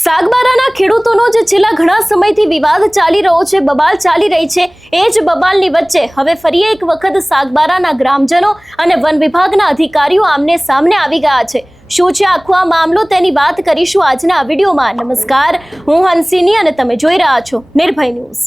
સાગબારાના ખેડૂતોનો જે છેલ્લા ઘણા સમયથી વિવાદ ચાલી રહ્યો છે, બબાલ ચાલી રહી છે, એ જ બબાલની વચ્ચે હવે ફરી એક વખત સાગબારાના ગ્રામજનો અને વન વિભાગના અધિકારીઓ આમને સામને આવી ગયા છે। શું છે આખો આ મામલો તેની વાત કરીશું આજના આ વિડીયોમાં। નમસ્કાર, હું હંસિની અને તમે જોઈ રહ્યા છો નિર્ભય ન્યૂઝ।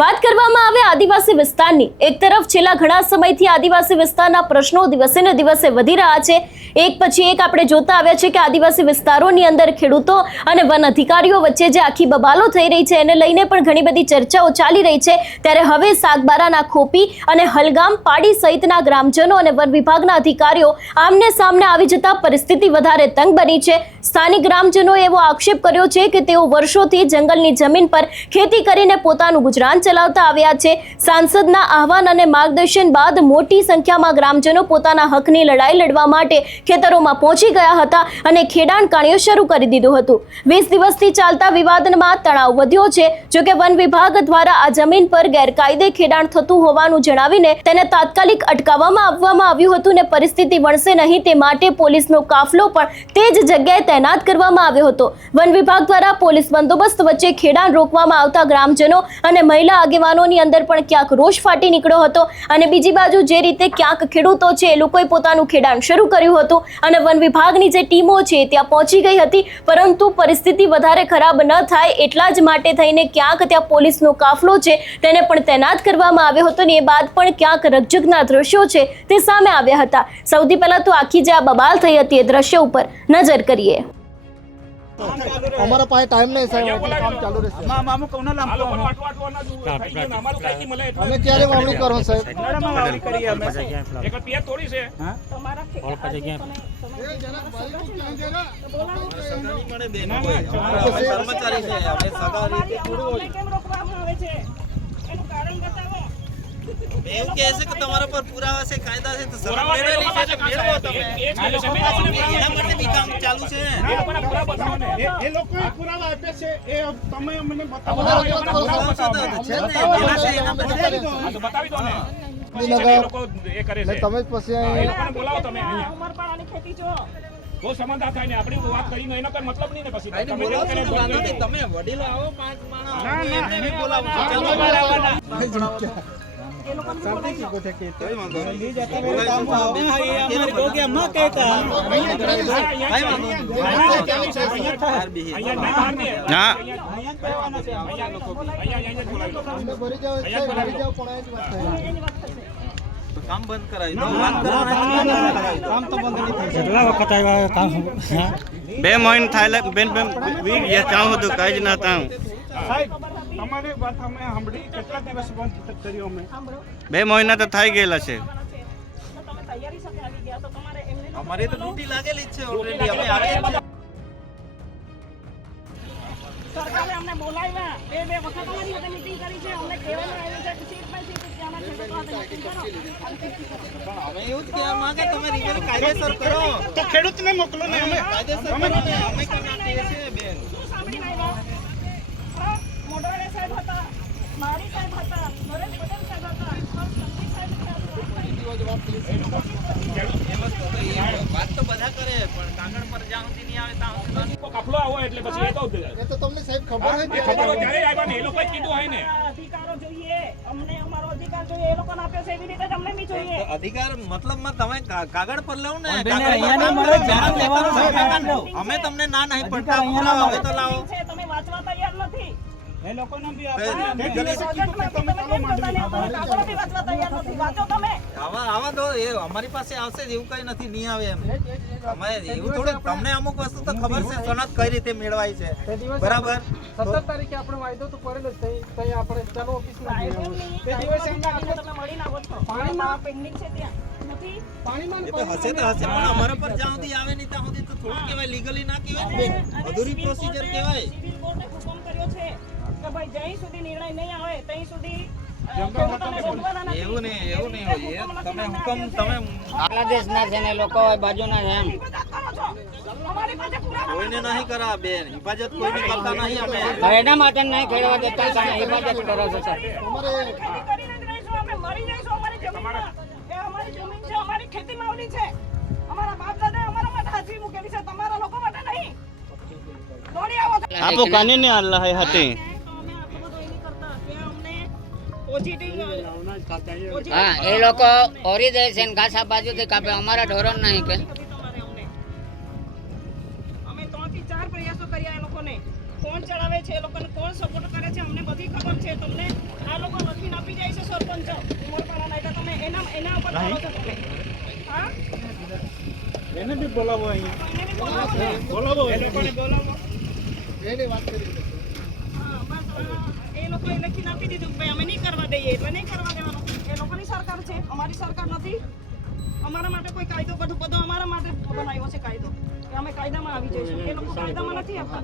વાત કરવામાં આવે આદિવાસી વિસ્તારની, એક તરફ છેલ્લા ઘણા સમયથી આદિવાસી વિસ્તારના પ્રશ્નો દિવસે ને દિવસે વધી રહ્યા છે। એક પછી એક આપણે જોતા આવ્યા છે કે આદિવાસી વિસ્તારોની અંદર ખેડૂતો અને વન અધિકારીઓ વચ્ચે જે આખી બબાલો થઈ રહી છે એને લઈને પણ ઘણી બધી ચર્ચાઓ ચાલી રહી છે। ત્યારે હવે સાગબારાના ખોપી અને હલગામ પાડી સહિતના ગ્રામજનો અને વન વિભાગના અધિકારીઓ આમને સામને આવી જતા પરિસ્થિતિ વધારે તંગ બની છે। સ્થાનિક ગ્રામજનોએ એવો આક્ષેપ કર્યો છે કે તેઓ વર્ષોથી જંગલની જમીન પર ખેતી કરીને પોતાનું ગુજરાન ચલાવતા આવ્યા છે। સાંસદના આહવાન અને માર્ગદર્શન બાદ મોટી સંખ્યામાં ગ્રામજનો પોતાના હકની લડાઈ લડવા માટે ખેતરોમાં પહોંચી ગયા હતા અને ખેડાણ કાર્ય શરૂ કરી દીધું હતું। 20 દિવસથી ચાલતા વિવાદમાં તણાવ વધ્યો છે। જો કે વન વિભાગ દ્વારા આ જમીન પર ગેરકાયદે ખેડાણ થતું હોવાનું જણાવીને તેને તાત્કાલિક અટકાવવામાં આવ્યું હતું ને પરિસ્થિતિ વણસે નહીં તે માટે પોલીસનો કાફલો પણ તે જ જગ્યાએ તૈનાત કરવામાં આવ્યો હતો। વન વિભાગ દ્વારા પોલીસ બંદોબસ્ત વચ્ચે ખેડાણ રોકવામાં આવતા ગ્રામજનો અને મહિલા આગેવાનોની અંદર પણ ક્યાંક રોષ ફાટી નીકળ્યો હતો અને બીજી બાજુ જે રીતે ક્યાંક ખેડૂતો છે એ લોકોએ પોતાનું ખેડાણ શરૂ કર્યું હતું અને વન વિભાગની જે ટીમો છે ત્યાં પહોંચી ગઈ હતી, પરંતુ પરિસ્થિતિ વધારે ખરાબ ન થાય એટલા જ માટે થઈને ક્યાંક ત્યાં પોલીસનો કાફલો છે તેને પણ તૈનાત કરવામાં આવ્યો હતો ને એ બાદ પણ ક્યાંક રકઝકના દ્રશ્યો છે તે સામે આવ્યા હતા। સૌથી પહેલા તો આખી જે આ બબાલ થઈ હતી એ દ્રશ્ય ઉપર નજર કરીએ। हमारा पास टाइम नहीं सर, काम चालू रहશે। मामू कोना नाम तो हमें क्યારે मामली કરો સાહેબ? મેડમ મામલી કરીએ અમે એક પિયા તોડી છે। હા તમારા ઓળ પછી ગયા એ જરા ભાઈ કો ક્યાં જરા બોલાવો પડે બેનો અમે કર્મચારી છે, અમે સગા રીતે થોડું કેમ રોકવામાં આવે છે એનું કારણ બતાવો। એવું કહે છે કે તમારા પર પુરાવા છે, કાયદા છે, તો શરમ મેળવેલી છે તો મેળવો તમે। એના માટે બી કામ ચાલુ છે। એ લોકો પુરાવા આપે છે એ તમે મને બતાવો બતાવી દો ને એ લોકો એ કરે છે તમે જ પછી એ લોકોને બોલાવો તમે અહીંયા ઉમરપાડાની ખેતી જો બહુ સમાધાન થાય ને આપણી વાત કરીને એનો કોઈ મતલબ નહીં ને પછી આઈને બોલાવો છો ને વાંધો નહીં, તમે વડીલો આવો પાંચ માણસ ના, ના, એમને બી બોલાવો એ લોકોને બોલાવી કામ બંધ કરાવી દો, વાત કરવાના કામ તો બંધ નહીં થાય। કેટલા વખત આવ્યા કામ? 2 મહિના થાય બેન વીર કામ હતું કઈ જ ના તામ। સાહેબ તમારી વાત અમે સાંભળી કેટલા દિવસ બંધ કર્યો અમે 2 મહિના તો થઈ ગયેલા છે। તમે તૈયારી સાથે આવી ગયા તો તમારે એમને અમારે તો ડ્યુટી લાગેલી જ છે ઓલરેડી, અમે આવીએ છીએ। સરકારે અમને બોલાવ્યા બે વખત અમારી સાથે મીટિંગ કરી છે, અમને કહેવામાં આવ્યું છે કે સીટ બાય સીટ ત્યાંના ખેડૂતો સાથે મીટિંગ કરો। પણ અમે એવું જ કહેવા માંગે તમે રીતના કાયદેસર કરો તો ખેડૂતને મોકલો ને અમે કાયદેસર કરો ને, અમે કેમ આપીએ છીએ બેન? શું સાંભળીને આવ્યા? મોઢવાડિયા સાહેબ હતા, મારી સાહેબ હતા, નરેશ પટેલ સાહેબ હતા, સંદીપ સાહેબ હતા। વાત તો બધા કરે પણ કાગળ પર જ્યાં સુધી નહીં આવે ત્યાં સુધી કાફલો આવો એટલે પછી એ તો એ તો તમને સાહેબ ખબર એ ખબર હોય ત્યારે આવ્યા ને એ લોકોએ કીધું હોય ને અધિકારો જોઈએ, અમને અમારો અધિકાર જોઈએ, એ લોકોને આપ્યો છે એવી રીતે જ અમને બી જોઈએ। અધિકાર મતલબમાં તમે કાગળ પર લાવો ને, અમે તમને ના નહીં પડતા બોલાવો, હવે તો લાવો। છે, તમે વાંચવા તૈયાર નથી। એ લોકોને બી આવા દો, એ અમારી પાસે આવશે જ એવું કઈ નથી, નહીં આવે એમ। અમે એવું થોડું, તમને અમુક વસ્તુ તો ખબર છે સનદ કઈ રીતે મેળવાય છે, બરાબર? 17 તારીખે આપણો વાયદો તો કરેલો જ તઈ આપણે ચાલો ઓફિસમાં તમે મળી નાખો છો, પાણીમાં પેન્ડિંગ છે ત્યાં નથી। પાણીમાં એ તો હશે તો હશે, પણ અમારા પર જ્યાં સુધી આવે નહીં ત્યાં સુધી તો થોડું કહેવાય, લીગલી ના કહેવાય ને, અધૂરી પ્રોસિજર કહેવાય। સિવિલ કોર્ટે હુકમ કર્યો છે કે ભાઈ જ્યાં સુધી નિર્ણય નહીં આવે ત્યાં સુધી એવું નહીં હોય, તમે હુકમ તમે બાંગ્લાદેશના છે ને લોકો બાજુના છે એમ કોઈને નહીં કરા બેન, હિફાજત કોઈને કરતા નહીં અમે। એના માટે નહીં ખેડવા દેતા તમે હિફાજત કરો છો સર। અમારી જમીન છે, અમારી ખેતી માવલી છે, અમારા બાપ દાદા અમારા માટે હાજરી મૂકેલી છે, તમારા લોકો માટે નહીં। આપો કાનૂની આલ્લા હતી તો અમે આટલો બધો એ નહીં કરતા કે અમને પોઝિટિવ હા એ લોકો ઓરી દે છે ને ઘાસ આ બાજુથી કાપે અમારા ઢોરણ નહીં કે અમે 3 થી 4 પ્રયાસો કર્યા એ લોકોને કોણ ચડાવે છે એ લોકોને કોણ સપોર્ટ કરે છે અમને બધી ખબર છે તમને આ લોકો લખીને આપી જાય છે સરપંચ ઉમરપાડાના એટલે તમે એના ઉપર ચાલો છો તમે હા એને બી બોલાવો અહીંયા એને બી બોલાવો ને. બોલાવો એ લોકોને બોલાવો હા, બસ, એ લોકોએ લખીને આપી દીધું કે ભાઈ અમે નહીં કરવા દઈએ એટલે નહીં કરવા દેવાનું એ લોકોની સરકાર છે અમારી સરકાર નથી અમારા માટે કોઈ કાયદો બધો અમારા માટે બનાવ્યો છે કાયદો કે અમે કાયદામાં આવી જઈશું એ લોકો કાયદામાં નથી આપતા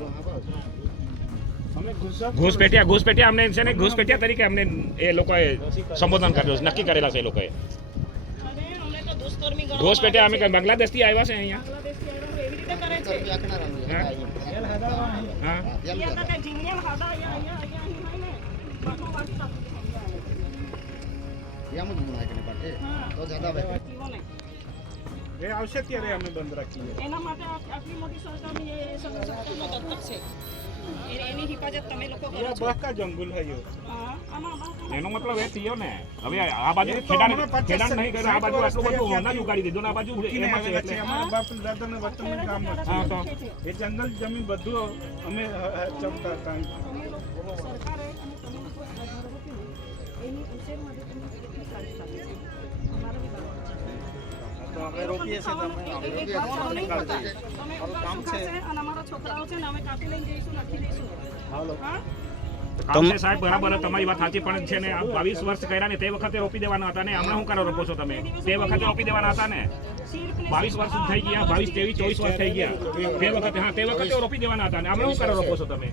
ઘૂસપેટિયા અમને છે ને ઘૂસપેટિયા તરીકે અમને એ લોકોએ સંબોધન કર્યું છે નક્કી કરેલા છે એ લોકોએ અને અમને તો દુષ્કર્મી ગણવામાં ઘૂસપેટિયા અમે આવે છે. બાંગ્લાદેશથી આવ્યા છે અહીંયા બાંગ્લાદેશથી આવ્યા હોય એવી રીતે કરે છે હા હા અહીંયા તો કઈ જીનિયમ હાડા અહીંયા અહીં હોય ને બાટો બાકી રાખી દીધું. એ આવશે ત્યારે અમે બંધ રાખીએ એના માટે આટલી મોટી સરકારની એ શક્તિનો દત્તક છે એની હિફાજત તમે લોકો કરો છો બહકા જંગલ હૈયો હા, આમાં એનો મતલબ એ થયો ને હવે આ બાજુ ખેડાણ નહીં કર્યું આ બાજુ આટલું બધું હોના જ ઉગાડી દીધું ને આ બાજુ એમાં છે એટલે અમારા બાપ દાદાના વતનનું ગામ હા તો એ જંગલ જમીન બધું અમે ચમતા હતા સરકારે અને તમે લોકો આધાર હતી ને એની ઉછેર માટે તમે કેટલી કાળજી રાખી છે અમારા બી બાળકો છે. તો અમે રોકીએ છીએ તમે એક વાત ચાલુ નહીં કરતા. તમે કામ છે અને અમારા છોકરાઓ છે ને અમે કાપી લઈને જઈશું નાખી દઈશું હા કામ છે સાહેબ બરાબર તમારી વાત સાચી પણ છે ને આ 22 વર્ષ કર્યા ને તે વખતે રોપી દેવાના હતા ને હમણાં શું કરો રોપો છો તમે તે વખતે રોપી દેવાના હતા ને 22 વર્ષ થઈ ગયા 22 23 24 વર્ષ થઈ ગયા તે વખતે હા તે વખતે રોપી દેવાના હતા ને હમણાં શું કરો રોપો છો તમે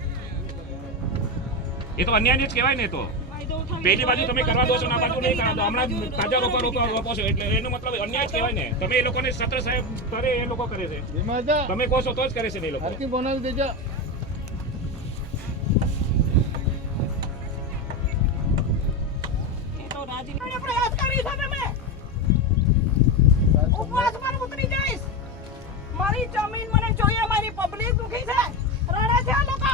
એ તો અન્યાય જ કહેવાય ને તો ફાયદો ઉઠાવી પેલી બાજુ તમે કરવા દો છો ના બાજુ નહીં કરવા દો હમણાં તાજા રોપો છો એટલે એનો મતલબ અન્યાય જ કહેવાય ને તમે એ લોકોને સત્ર સાહેબ કરે એ લોકો કરે છે તમે કહો છો તો જ કરે છે ને એ લોકો બનાવી દેજો એ તો રાજનીતિનો પ્રયાસ કરી છે તમે ઉપવાસ પર ઉતરી જઈશ મારી જમીન મને જોઈએ મારી પબ્લિક દુખી છે રડે છે આ લોકો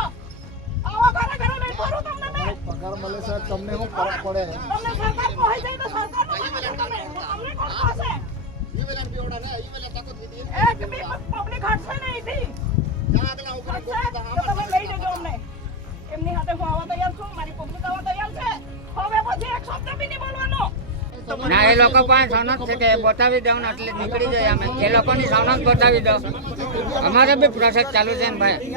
આવો ઘરે ઘરે નહીં ફરું તમને મેં પગાર મળે સાહેબ તમને શું ફરક પડે તમને સરકાર પહોંચી જાય તો સરકારનો તમે અમને કોણ પાસે એક બી પબ્લિક હટશે નહીં એથી હટશે તો તમે લઈ જજો અમને એમની સાથે હું આવવા તૈયાર છું મારી પબ્લિક આવવા તૈયાર છે હવે પછી એક શબ્દ બી નહીં બોલવાનો ના એ લોકો પાસે સનદ છે કે બતાવી દઉં ને એટલે નીકળી જાય અમે એ લોકોની સનદ બતાવી દઉં અમારે બી પ્રોસેસ ચાલુ છે ને ભાઈ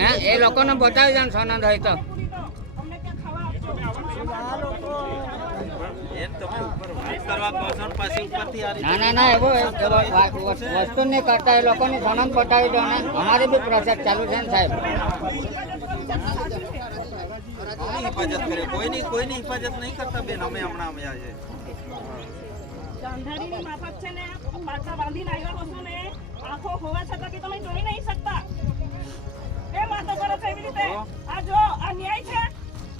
હે એ લોકોને બતાવી દઉં સનદ હોય તો અમને ક્યાં ખાવા આપશો એમ તમે ઉપર વાત કરવા કહો છો ને પાછી ઉપરથી આ રીતે ના ના ના એવો વસ્તુ નહીં કરતા એ લોકોની સનદ બતાવી દો ને અમારી બી પ્રોસેસ ચાલુ છે ને સાહેબ કોની હિફાજત કરે કોઈની હિફાજત નહીં કરતા બેન અમે હમણાં આવ્યા છે ગાંધારીની માફક છે ને પાછા બાંધીને આવ્યા છો ને આંખો હોવા છતાં કે તમે જોઈ નહીં શકતા કેમ વાતો કરો છો એવી રીતે આ જો આ ન્યાય છે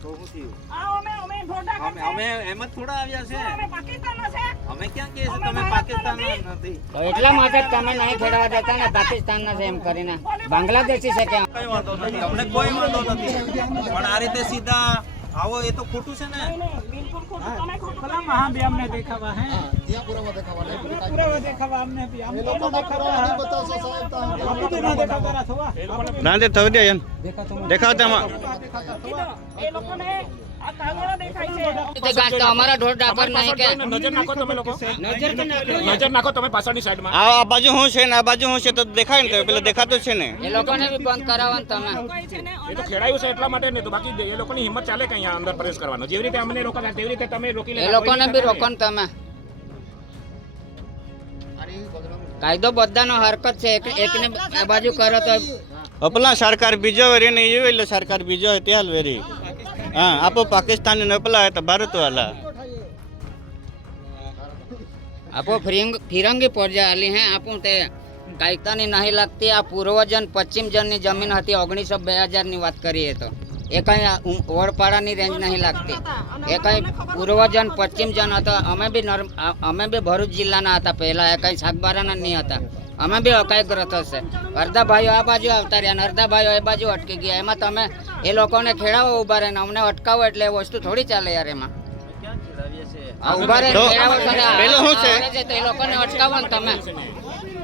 તો શું થયું આ અમે ઢોઢા અમે એમ જ થોડા આવ્યા છે અમે પાકિસ્તાનના છે અમે ક્યાં કહીએ છીએ તમે પાકિસ્તાનના નથી તો એટલા માટે જ તમે નહીં ખેડવા દેતા ને પાકિસ્તાનના છે એમ કરીને બાંગ્લાદેશી છે કે કઈ વાંધો નથી અમને કોઈ વાંધો નથી પણ આ રીતે સીધા આવો એ તો ખોટું છે ને નહીં, બિલકુલ ખોટું તમે ખોટું એ લોકો દેખાવા નહીં બતાવશો સાહેબ તો ના તે થવી દે એમ દેખાવતામાં કીધું. એ લોકોને આ કાગળો દેખાય છે તે ઘાસ તો અમારા ઢોર ડાકર નહીં કે નજર નાખો તમે લોકો નજર નાખો તમે પાછળની સાઈડમાં આ બાજુ શું છે ને આ બાજુ શું છે તો દેખાય ને તો પેલા દેખાતું જ છે ને એ લોકોને બી બંધ કરાવવાનું તમે કોઈ છે ને એ તો ખેડાયું છે એટલા માટે ને તો બાકી એ લોકોની હિંમત ચાલે કે અહીંયા અંદર પ્રવેશ કરવાનો જેવી રીતે અમને રોકા તેવી રીતે તમે રોકી એ લેતા લોકોને બી રોકો ને તમે કાયદો બધાનો હરકત છે એકને આ બાજુ કરો તો પેલા સરકાર બીજો વેરી ને એ એટલે સરકાર બીજો હોય ત્યાં વેરી હા આપો પાકિસ્તાની ને પેલા તો ભારત વાલા આપો ફિરંગી પડજા આલી હે આપું તે કાયદાની નહીં લાગતી આ પૂર્વજન પશ્ચિમ જનની જમીન હતી 1900-2000 ની વાત કરીએ તો એ કઈ ઓળપાડાની રેન્જ નહીં લાગતી એ કઈ પૂર્વજન પશ્ચિમ જન હતો અમે બી ભરૂચ જિલ્લાના હતા પહેલા એ કઈ સાગબારાના નહીં હતા અમે બી અકાયગ્રસ્ત છે. અડધા ભાઈઓ આ બાજુ આવતા રહ્યા અને અડધા ભાઈઓ એ બાજુ અટકી ગયા. એમાં તમે એ લોકોને ખેડાવો ઉભા રહે ને અમને અટકાવો એટલે એ વસ્તુ થોડી ચાલે યાર. એમાં ક્યાં ચીડાવીએ છીએ આ ઉભા રહે તો ખેડાવો પેલું શું છે? તો એ લોકોને અટકાવો ને તમે.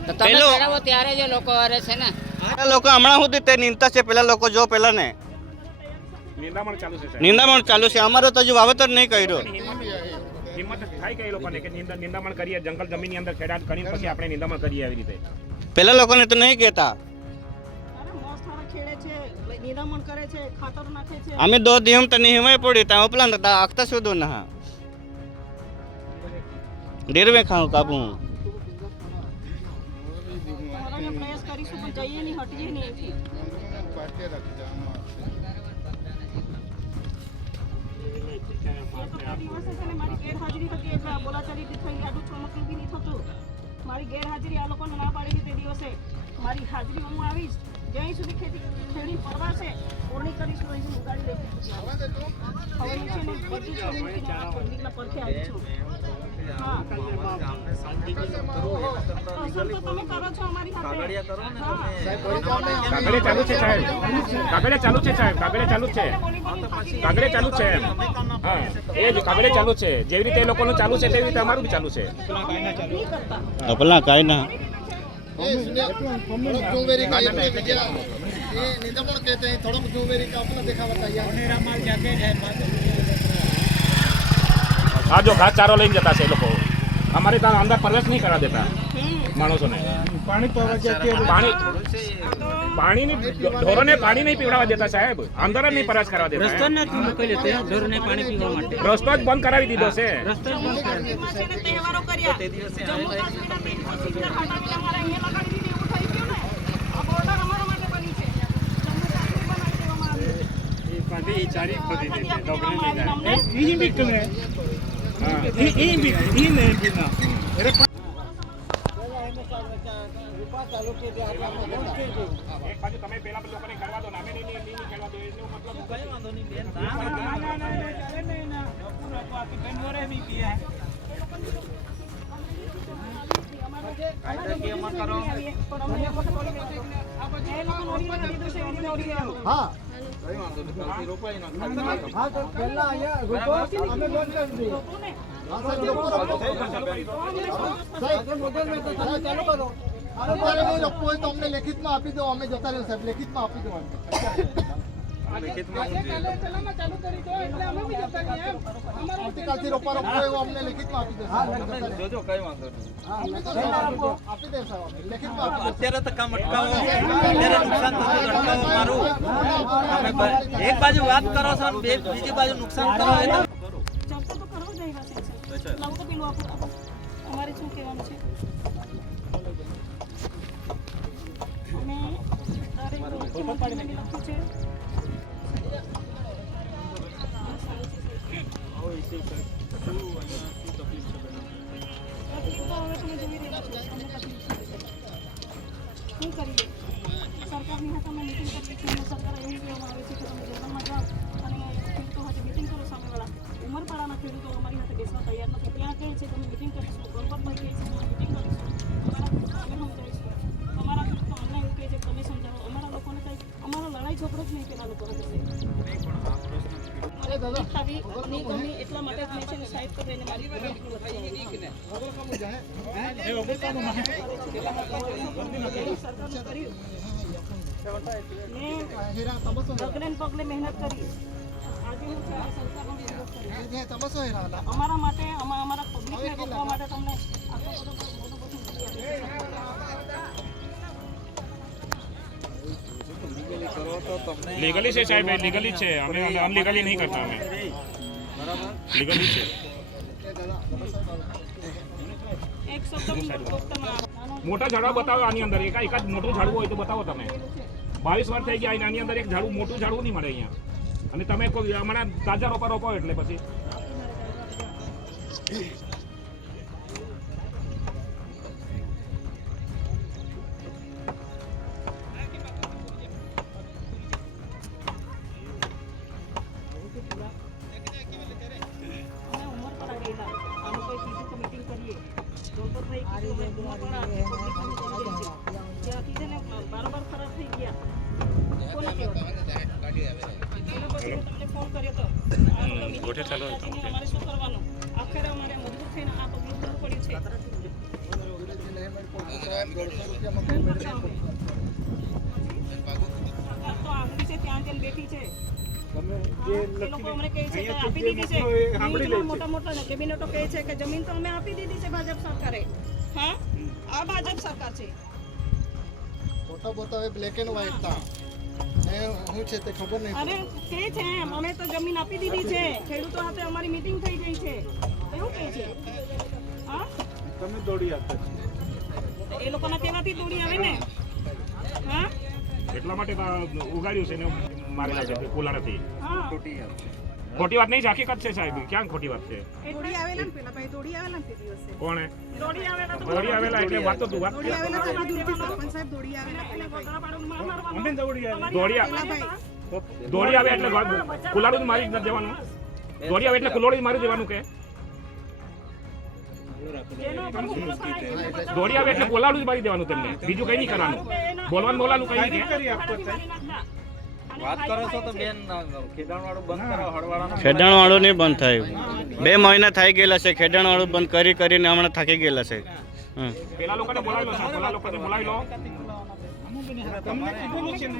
તો તમે પેલું- ખેડાવો ત્યારે જ એ લોકો અરે છે ને. આ લોકો હમણાં સુધી તે નિંદતા છે. પેલા લોકો જો પેલા ને નિંદામણ ચાલુ છે સાહેબ. નિંદામણ ચાલુ છે. અમારે તો હજુ વાવેતર નહીં કર્યું. હિંમત થાય કે એ લોકોને કે નિંદામણ કરીએ, જંગલ જમીનની અંદર ખેડાટ કરીને પછી આપણે નિંદામણ કરીએ આવી રીતે. પેલા લોકોને તો નહીં કહેતા. અરે મસ્ત હારા ખેડે છે, નિરામણ કરે છે, ખાતર નાખે છે. અમે 2 દિવસ તો નહીં હિમાય પડી ત્યાં ઉપલા નતા આખતા સુધી ના ડેરવે ખાઉં કાપું. તમારા પ્રયાસ કરીશું પણ જઈએ નહીં, હટીએ નહીં એથી. દિવસે છે ને મારી ગેરહાજરી હતી એટલે આ બોલાચાલી થઈ. આટલું ચમકલું બી નહીં થતું. મારી ગેરહાજરી આ લોકોને ના પાડેલી તે દિવસે. મારી હાજરી હું આવીશ જ્યાં સુધી ખેડી પરવાશે ઓરણી કરીશ તો અહીં ઉગાડી લઈશ. હવે હું છે ને બધું છોડી મૂકીને આ પબ્લિકના પરખે આવી છું. હા અસર તો તમે કરો છો અમારી સાથે. કાગળિયા કરો ને હા. કાગળે ચાલુ છે સાહેબ. કાગળે ચાલુ છે સાહેબ. કાગળે ચાલુ છે. કાગળે ચાલુ છે એમ. હા એ જ કાગળે ચાલુ છે. જેવી રીતે એ લોકોનું ચાલુ છે તેવી રીતે અમારું બી ચાલુ છે. પેલા કાંઈ ના હા જો ઘાસ ચારો લઈને જતા છે એ લોકો. અમારે ત્યાં અંદર પ્રવેશ નહીં કરવા દેતા માણસોને. પાણીની ઢોરોને પાણી નહીં પીવડાવવા દેતા સાહેબ. અંદર જ નહીં પ્રવેશ કરવા દેતા. રસ્તો જ બંધ કરાવી દીધો છે. કાશ્મીરમાં છે ને તહેવારો કર્યા. જમ્મુ કાશ્મીરના તહેવારો હાટાને અમારે અહીંયા લગાડી દીધી. એવું થઈ ગયું ને. આ બોર્ડર અમારા માટે બની છે. જમ્મુ કાશ્મીર બનાવી દેવામાં એક બાજુ તમે પેલા લોકોને કરવા દો ને અમે નહીં કરવા દો એનો મતલબ કઈ વાંધો નહીં બેન કાયદાકીયમાં કરો હા કઈ વાંધો નહીં ગલતી રોપાઈ ના અમને લેખિતમાં આપી દો. અમે જતા રહ્યો સાહેબ, લેખિતમાં આપી દો. આવતીકાલથી રોપા રોપવો એવો અમને લેખિતમાં આપી દો. જોજો કઈ વાંધો નહીં આપી દે સાહેબ, અમે લેખિતમાં આપી દો. અત્યારે તો કામ અટકાવો અત્યારે નુકસાન થતું અટકાવો મારું તમે એક બાજુ વાત કરો છો અને બીજી બાજુ નુકસાન કરો એ તો ચર્ચા તો કરવા જઈ રહ્યા છે. લાવો તો પેલું અમારે શું કહેવાનું છે. અમે દરેક મુખ્યમંત્રીને બી લખ્યું છે. હવે તમે જોઈ રહ્યા છો અમને તકલીફ છે. શું કરીએ? સરકારની હાથે અમે મિટિંગ કરીએ છીએ અને સરકાર એવું કહેવામાં આવે છે કે તમે જર્નલમાં જાઓ અને ખેડૂતો સાથે મિટિંગ કરો. સામેવાળા ઉમરપાડાના ખેડૂતો અમારી સાથે બેસવા તૈયાર નથી. ત્યાં કહે છે તમે મિટિંગ કરીશું. ગણપતભાઈ કહે છે તમે મિટિંગ કરીશું. અમે સમજાવીશું. અમારા ખેડૂતો અમને એવું કહે છે તમે સમજાવો. અમારા લોકોને કંઈ અમારા લડાઈ ઝઘડો જ નહીં પેલા લોકો સાથે. નહીં ગમી એટલા માટે જ મેં છે ને સાઈડ પર રહીને મારી સરકારનું કર્યું. મેં પગલે મહેનત કરી. આજે હું છે આ સરકારનો વિરોધ કરું. અમારા માટે અમારા પબ્લિકને રોકવા માટે તમને આટલો બધો મોટો લીગલી છે સાહેબ. લીગલી છે. અમે અનલીગલી નહીં કરતા. અમે લીગલી છે. એક શબ્દ મોટા ઝાડવા બતાવો આની અંદર. એકાદ મોટું ઝાડવું હોય તો બતાવો તમે. 22 વર્ષ થઈ ગયા આની અંદર એક ઝાડવું મોટું ઝાડવું નહીં મળે અહીંયા. અને તમે કોઈ હમણાં તાજા રોપા રોપાવો એટલે પછી મીટિંગ કરીએ. ગણપતભાઈ કીધું ઉમરપાડા તમને ફોન કર્યો તો ગોઠે ચાલો અમારે શું કરવાનું? આખરે અમારે મજબૂર થઈને આ પગલું ભરવું પડ્યું છે. સરકાર તો આંગળી છે ત્યાં જઈને બેઠી છે. એ લોકો અમને કહે છે કે આપી દીધી છે. ન્યૂઝમાં મોટા મોટા કેબિનેટો કહે છે કે જમીન તો અમે આપી દીધી છે ભાજપ સરકારે. હા, આ ભાજપ સરકાર છે. ફોટા બતાવે બ્લેક એન્ડ વ્હાઈટ તા ને હું છે તે ખબર નહીં અરે કે છે એમ અમે તો જમીન આપી દીધી છે. ખેડૂતો સાથે અમારી મીટિંગ થઈ ગઈ છે. એવું કહે છે. હા, તમે દોડી આપતા તો એ લોકોના કહેવાથી દોડી આવે ને. હા એટલા માટે તો ઉગાડ્યું છે ને મારેલા છે કુલાડાથી. હા, ખોટી વાત નહીં, હકીકત છે સાહેબ. ક્યાં ખોટી વાત છે? દોડી આવેલા ને પેલા ભાઈ દોડી આવેલા ને તે દિવસે. કોણે દોડી આવેલા તો દોડી આવેલા એટલે વાત તો તું વાત દોડી આવેલા તો દૂરથી સરપંચ સાહેબ દોડી આવેલા એટલે ગોતરાપાડાનું માર મારવાનું. અમે દોડી આવ્યા દોડી પેલા ભાઈ દોડી આવે એટલે કુલાડું જ મારી જ નથી દેવાનું. દોડી આવે એટલે કુલોડી જ મારી દેવાનું કે જેનો ઉપર હુમલો થાય દોડી આવે એટલે કુલાડું જ મારી દેવાનું તેમને. બીજું કઈ નહીં કરવાનું. બોલવાનું કઈ નહીં. કરી નાખતા. વાત કરો છો તો બેન ખેડાણવાળું બંધ કરો, હળવાળાનું ખેડાણવાળું નહીં બંધ થાય. 2 મહિના થઈ ગયેલા છે ખેડાણવાળું બંધ કરીને હમણાં થાકી ગયેલા છે. પેલા લોકોને બોલાવી લો સાહેબ, પેલા લોકોને બોલાવી લો. તમને કીધેલું છે ને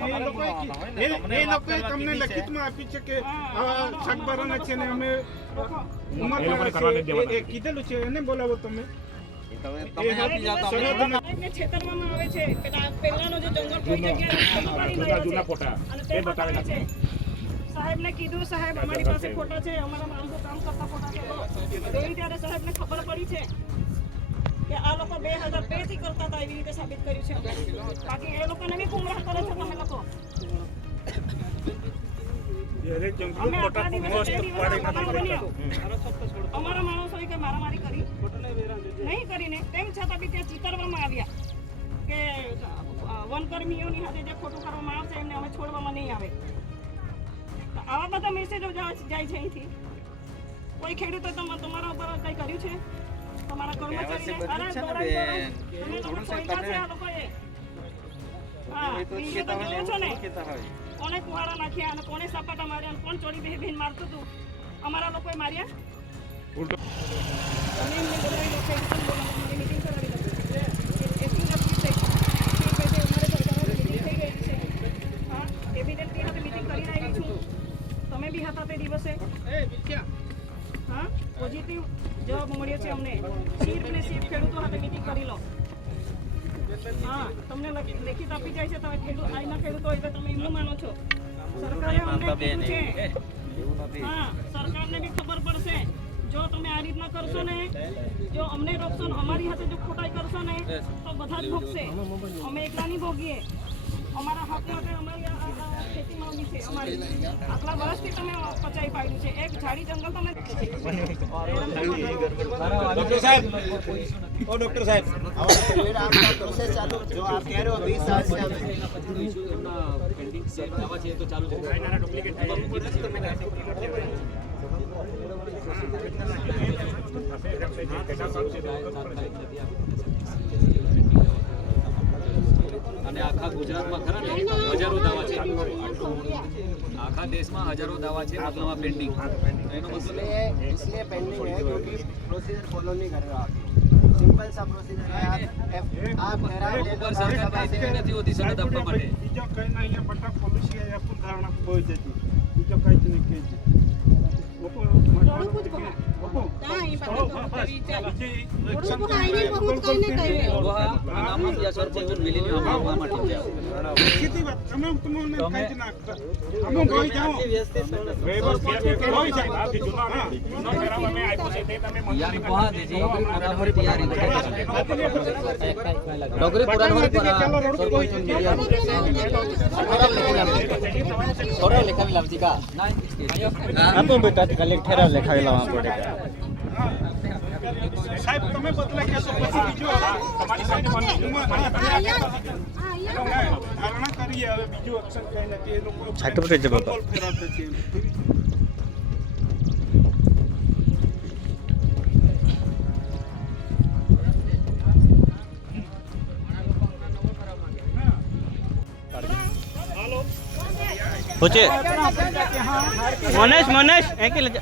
એ લોકોએ તમને લખિતમાં આપી છે કે આ શાકભારાના છે ને અમે એ લોકોને કરવા નથી દેવાના. એ કીધેલું છે એને બોલાવો તમે તમે આપી જાઓ તો અમે સાહેબને છેતરવામાં આવે છે. પેલાનો જે જંગલ કોઈ જગ્યાએ જૂના ફોટા અને એ તે બતાવેલા બતાવે છે. છે. સાહેબને કીધું સાહેબ અમારી પાસે ફોટા છે, અમારા માણસો કામ કરતા ફોટા છે. તો જોઈ ત્યારે સાહેબને ખબર પડી છે કે આ લોકો 2002 થી કરતા હતા, એવી રીતે સાબિત કર્યું છે. બાકી એ લોકોને બી ગુમરાહ કરે છે તમે લોકો. અમે આટલા દિવસે બે દિવસ બનાવ બન્યો. અમારા માણસોએ કે મારામારી કરી નહીં કરીને તેમ છતાં બી ત્યાં ચીતરવામાં આવ્યા કે વનકર્મીઓની સાથે જે ખોટું કરવામાં આવશે એમને અમે છોડવામાં નહીં આવે. તો આવા બધા મેસેજો જાય છે અહીંથી. કોઈ ખેડૂતો તમારા ઉપર કંઈ કર્યું છે? તમારા કર્મચારીને અરે તમે લોકો કોઈના છે આ લોકોએ? હા, વિડીયો તો જોયો છો ને? કોને કુવાડા નાખ્યા અને કોને સપાટા માર્યા અને કોણ ચોરી બેહીને મારતું હતું? અમારા લોકોએ માર્યા. તમે એમને બોલાવી લો, ખેડૂતોને બોલાવો, અમારી મીટિંગ કરાવી લો. એટલી જ અપીલ છે કે ભાઈ અમારે સરકારોની મીટિંગ થઈ ગઈ છે. હા, એવિડન્ટલી સાથે મીટિંગ કરીને આવી છું. તમે બી હતા તે દિવસે. હા, પોઝિટિવ જવાબ મળ્યો છે અમને. સિર્ફ ને સિર્ફ ખેડૂતો સાથે મીટિંગ કરી લો. હા, તમને લેખિત આપી જાય છે. તમે આઈના ખેડૂતો એટલે તમે એમનું માનો છો. સરકારે અમને કીધું છે. હા, સરકારને બી ખબર પડશે. જો તમે આ રીતના કરશો ને, જો અમને રોકશો ને, અમારી હાથે જો ખોટાઈ કરશો ને, તો બધા જ ભોગશે. અમે એકલા નહીં ભોગીએ. અમારા હક માટે અમારી આ ખેતી માંગી છે. અમારી આટલા વર્ષથી તમે પચાવી પાડ્યું છે. એક ઝાડી જંગલ તમે ડોક્ટર સાહેબ, ઓ ડોક્ટર સાહેબ, પ્રોસેસ ચાલુ જો આ ત્યારે 20 સાલ से અને આખા ગુજરાતમાં ખરા ને હજારો દાવા છે, આખા દેશમાં હજારો દાવા છે મતલબ પેન્ડિંગ. એનો મતલબ इसलिए पेंडिंग है क्योंकि प्रोसीजर फॉलो नहीं कर रहे हो आप. सिंपल सा प्रोसीजर है. आप ठहराव ले लो. નથી હોતી સનદ આપવા માટે. બીજો કઈ ના અહીંયા બટા પોલિસી આપું ધારણા કોઈ જતી બીજો કઈ જ નહીં કહે છે. આપો બેટા કલેક્ટર લખાવી લાવવા પડે. સાહેબ તમે બદલા કહેશો પછી બીજો ધારણા કરીએ. હવે બીજું એક્શન કઈ નથી. એ લોકો છાટું પડે છે બાપા. ફેરવતા છે. હાલો પૂછે મનેશ એકી લેજે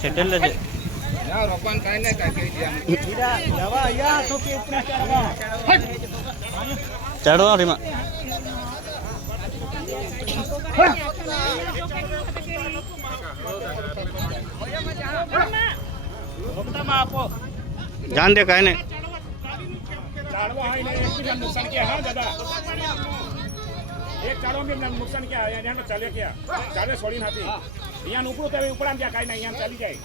છેટે લેજે ચડવા રીમાં જાન દે કાંઈ નહીં ઝાડવા હોય ને એક બી નુકસાન किया હા દાદા એક ઝાડવા બી નુકસાન किया અહીંયા ચાલે ક્યાં ચાલે છોડી નથી અહીંયા ઉપડું તો ઉપડા ત્યાં કાંઈ નહીં અહીંયા ચાલી જાય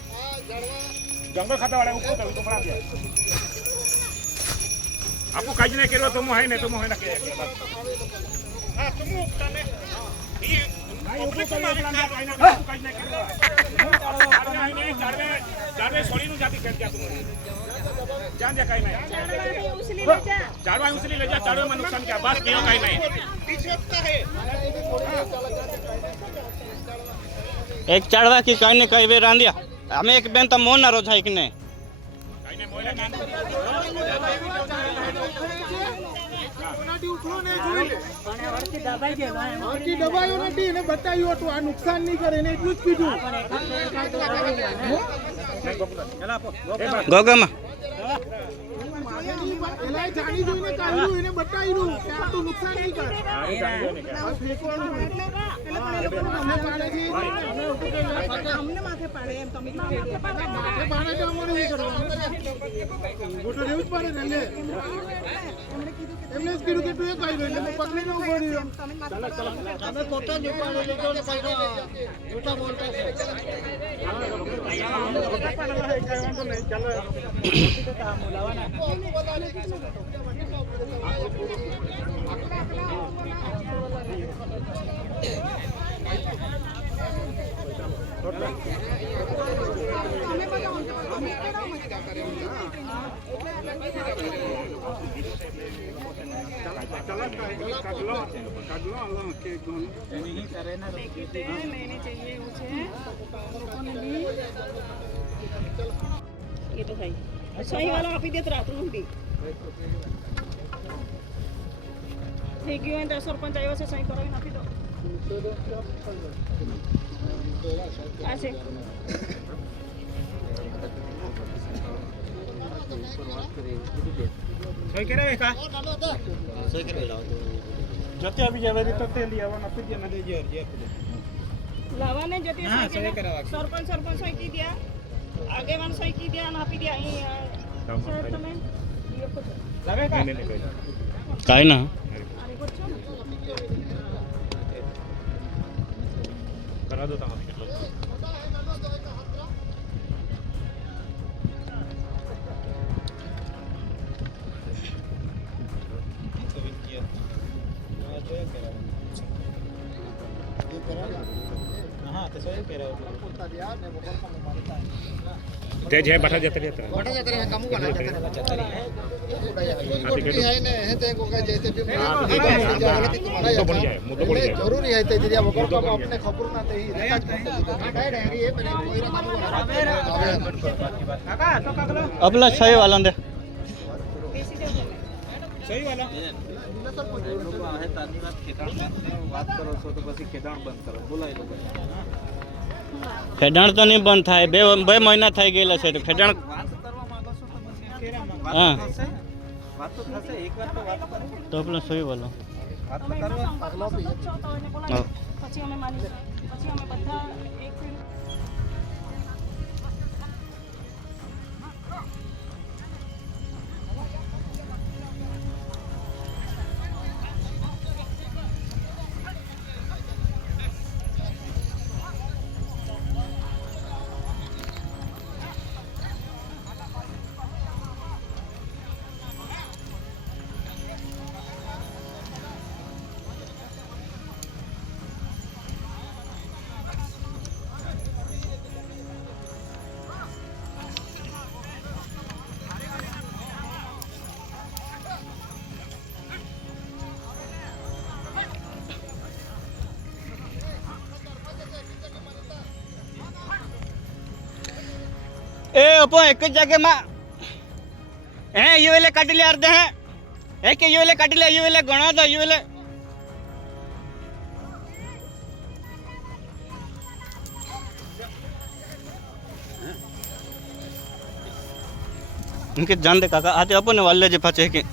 જંગલ ખાતાવાળા ઉપડું તો ઉપડા ત્યાં આપકો કાંઈ જ નહીં કર્યો તો હોય ને તો હોય ના કે હા તું ઉપતાને ઈ ઉપડું તો ઉપડા ત્યાં કાંઈ ના કાંઈ નહીં કર્યો ઝાડવે છોડીનું જાતી કરી ગયા તું જાન દે કાંઈ નહીં ઝાડવા ઉછલી લેજા ઝાડવામાં નુકસાન क्या बस क्यों कांई नहीं એક ચડવા की કાંઈ ને કાંઈ વે રાંધ્યા અમે એક બેન તો મોના રોજ હાઈ કે નહીં કાંઈ ને મોયલા કાંઈ દબાયો નથી એને બતાવ્યું હતું આ નુકસાન નહીં કરે એને એટલું જ કીધું ગોગામાં એલા જાણી જોઈને કાઢ્યું એને બતાવ્યું કે આ તો નુકસાન નહીં કરે અમને માથે પાડે એમ તમે માથે પાડે બાને તો અમારે નહીં કરવાનું ફોટો લેવું જ પડે ને એમને જ કીધું કે તું એ કહી દો એટલે પકડી ન ઉભો રહ્યો અમે ખોટા દુકાને લીધો ને પૈસા ખોટા બોલતા છે લેને चाहिए એવું છે લોકોને બી એ તો થાય સહી વાળો આપી દે તો રાત્રું સુધી થઈ ગયું હોય તો સરપંચ આવ્યો છે સહી કરાવી નાખી દો આ છે સહી કરે કા જતે આવી જાવે તો તે લઈ આવવાના આપી દે ના દેજે અરજી આપી દે લાવાને જતી સહી સરપંચ સહી કી દિયા આગેવાન સહી કી દિયા અને આપી દિયા અહીં સાહેબ તમે લાગે કા કાંઈ ના આરે કો છો ને કરા દો તમારે કેટલો जय जय बटा जाते रहते हैं बटा जाते हैं कामू बना जाते हैं गोटी है ने है ते को का जैसे भी मुद्दो बन जाए मुद्दो बन जाए जरूरी है ते दिया बकर को अपने खबर ना ते ही डायरी ये पहले कोई रकम काका तो काका अपना सही वाला दे सही वाला લોકો આહે તાની વાત કરો છો તો પછી ખેડાણ બંધ કરો બોલાય લોકો ખેડાણ તો નહીં બંધ થાય બે મહિના થઈ ગયેલા છે તો ખેડાણ વાત કરવા માંગો છો તો પછી હા વાત તો થશે એકવાર તો વાત કરો તો પેલો સહી વાલો વાત તો તમે કરો એમના સંપર્કમાં સતત છો તો એને બોલાવો પછી અમે માની પછી અમે બધા એક ફેર એ ઓપો એક જ જગ્યામાં હે ये वाले काट ले अर्धे हैं કે યુએલે કાઢી લે યુએલે ગણો તો યુએલે इनके जान दे काका आते अपन वाले जे फचे के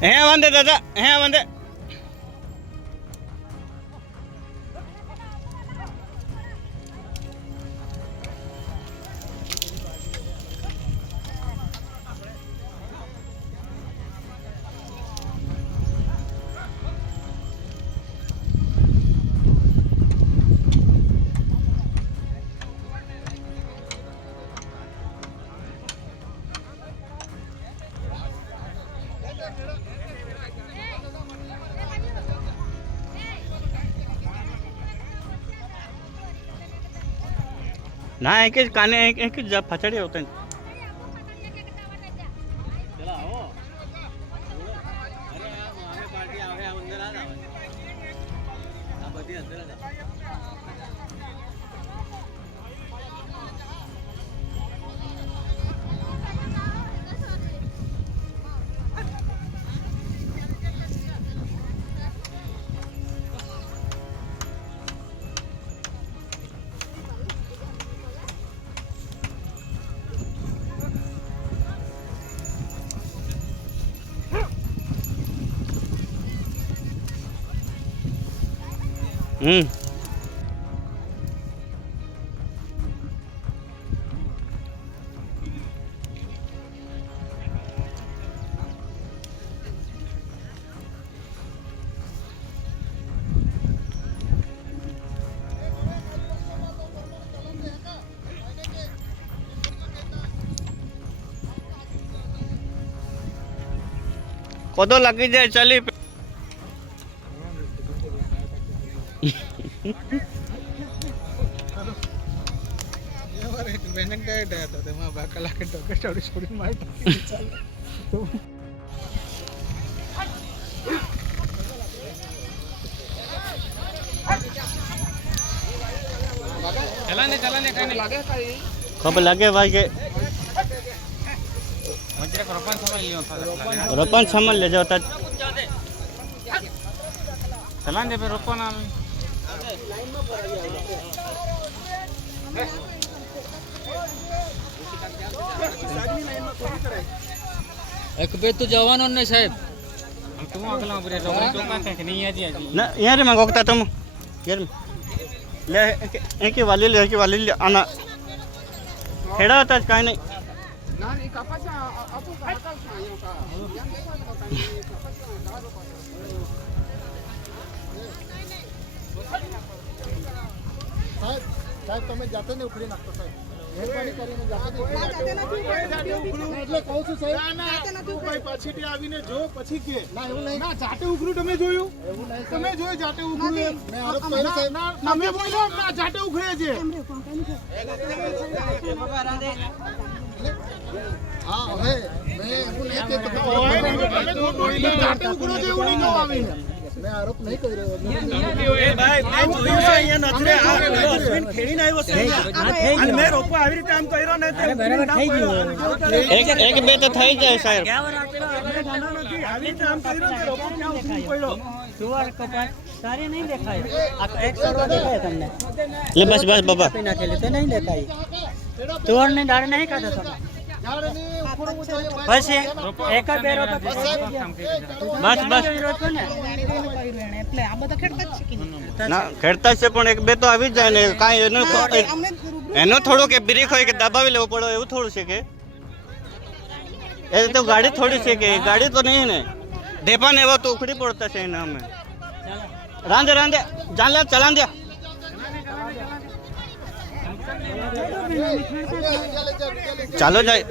हे वंदे दादा हे वंदे ना एक काने एक फचड़े होते हैं कदो लगी जाए चली खबर लगे भाई के रोपन सामान ले जाओ चला दे पे रोपन એક બે તો જવાનો ને સાહેબ ना यार मैं गोकता तुम यार ले एक वाली ले आना खेड़ा होता काई नहीं સાહેબ સાહેબ તમે જાતે ને ઉખડી નાખતો સાહેબ મહેરબાની કરીને જાતે એટલે કહું છું સાહેબ તું ભાઈ પાછળથી આવીને જો પછી કે ના એવું નહીં ના જાતે ઉઘરું તમે જોયું એવું નહીં તમે જોયું જાતે ઉઘરું એમ મેં આરોપ કર્યો સાહેબ ના તમે બોલો ના જાતે ઉઘરે છે હા હવે મેં એવું નહીં કહેતો કે તમે જાતે ઉઘરો છે એવું નહીં કહો આવીને મેં આરોપ નહીં કર્યો एक बे तो थई जाए साहेब ले बस बस बाबा तुअर ने दाड़ नहीं खाता था बस एक बेरो तो बस बस એટલે આ બધા ખેડતા જ છે કે નહીં? ના ખેડતા છે પણ એક બે તો આવી જ જાય ને કાંઈ એનો થોડું કે બ્રેક હોય કે દબાવી લેવું પડે એવું થોડું છે કે એ તો ગાડી થોડી છે કે ગાડી તો નહીં ને ઢેપા ને એવા તો ઉખડી પડતા છે એના અમે રાંધે રાંધે જાન લે ચલાન દે ચાલો જાય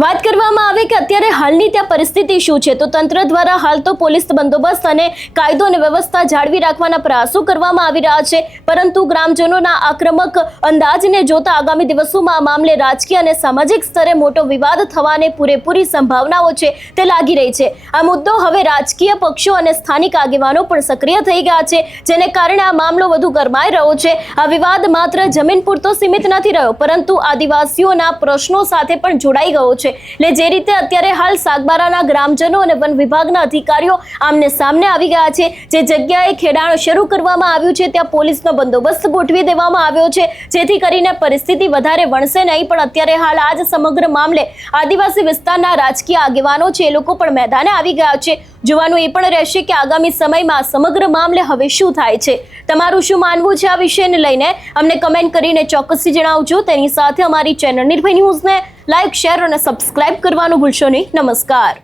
વાત કરવામાં આવે કે અત્યારે હાલની ત્યાં પરિસ્થિતિ શું છે, તો તંત્ર દ્વારા હાલ તો પોલીસ બંદોબસ્ત અને કાયદો અને વ્યવસ્થા જાળવી રાખવાના પ્રયાસો કરવામાં આવી રહ્યા છે, પરંતુ ગ્રામજનોના આક્રમક અંદાજને જોતા આગામી દિવસોમાં આ મામલે રાજકીય અને સામાજિક સ્તરે મોટો વિવાદ થવાની પૂરેપૂરી સંભાવનાઓ છે તે લાગી રહી છે. આ મુદ્દો હવે રાજકીય પક્ષો અને સ્થાનિક આગેવાનો પણ સક્રિય થઈ ગયા છે, જેને કારણે આ મામલો વધુ ગરમાઈ રહ્યો છે. આ વિવાદ માત્ર જમીન પૂરતો સીમિત નથી રહ્યો, પરંતુ આદિવાસીઓના પ્રશ્નો સાથે પણ જોડાઈ ગયો છે. એટલે જે રીતે અત્યારે હાલ સાગબારાના ગ્રામજનો અને વન વિભાગના અધિકારીઓ આમને સામને આવી ગયા છે, જે જગ્યાએ ખેડાણ શરૂ કરવામાં આવ્યું છે ત્યાં પોલીસનો બંદોબસ્ત ગોઠવી દેવામાં આવ્યો છે, જેથી કરીને પરિસ્થિતિ વધારે વણસે નહીં. પણ અત્યારે હાલ આ જ સમગ્ર મામલે આદિવાસી વિસ્તારના રાજકીય આગેવાનો છે એ લોકો પણ મેદાને આવી ગયા છે. જોવાનું એ પણ રહેશે કે આગામી સમયમાં સમગ્ર મામલે હવે શું થાય છે. તમારું શું માનવું છે આ વિષયને લઈને અમને કમેન્ટ કરીને ચોક્કસથી જણાવજો. તેની સાથે અમારી ચેનલ નિર્ભય ન્યૂઝને લાઇક, શેર અને સબસ્ક્રાઇબ કરવાનું ભૂલશો નહીં. નમસ્કાર.